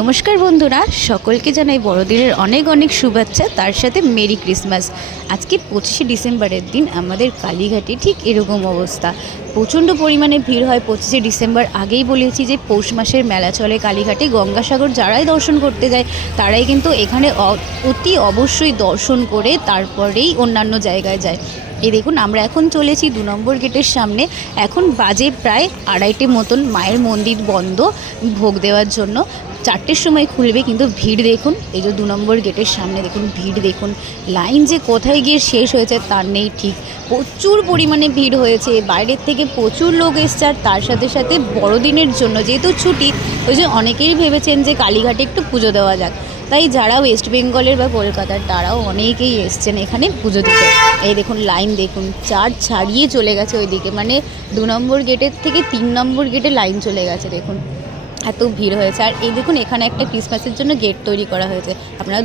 নমস্কার বন্ধুরা, সকলকে জানাই বড়দিনের অনেক অনেক শুভেচ্ছা, তার সাথে মেরি ক্রিসমাস। আজকে 25শে ডিসেম্বরের দিন আমাদের কালীঘাটে ঠিক এরকম অবস্থা। প্রচণ্ড পরিমাণে ভিড় হয় 25শে ডিসেম্বর। আগেই বলেছি যে পৌষ মাসের মেলা চলে কালীঘাটে। গঙ্গাসাগর যারাই দর্শন করতে যায় তারাই কিন্তু এখানে অতি অবশ্যই দর্শন করে তারপরেই অন্যান্য জায়গায় যায়। এই দেখুন, আমরা এখন চলেছি 2 নম্বর গেটের সামনে। এখন বাজে প্রায় 2:30 মতন। মায়ের মন্দির বন্ধ ভোগ দেওয়ার জন্য। 4টের সময় খুলবে, কিন্তু ভিড় দেখুন। এই যে 2 নম্বর গেটের সামনে দেখুন, ভিড় দেখুন। লাইন যে কোথায় গিয়ে শেষ হয়েছে তার নেই ঠিক। প্রচুর পরিমাণে ভিড় হয়েছে, বাইরের থেকে প্রচুর লোক এসছে। আর তার সাথে সাথে বড়দিনের জন্য যেহেতু ছুটি, ওই যে অনেকেই ভেবেছেন যে কালীঘাটে একটু পুজো দেওয়া যাক। তাই যারা ওয়েস্ট বেঙ্গলের বা কলকাতার তারাও অনেকেই এসছেন এখানে পুজো দিতে। এই দেখুন লাইন দেখুন, 4 ছাড়িয়ে চলে গেছে ওইদিকে, মানে 2 নম্বর গেটের থেকে 3 নম্বর গেটে লাইন চলে গেছে। দেখুন এত ভিড় হয়েছে। আর এই দেখুন, এখানে একটা ক্রিসমাসের জন্য গেট তৈরি করা হয়েছে, আপনারা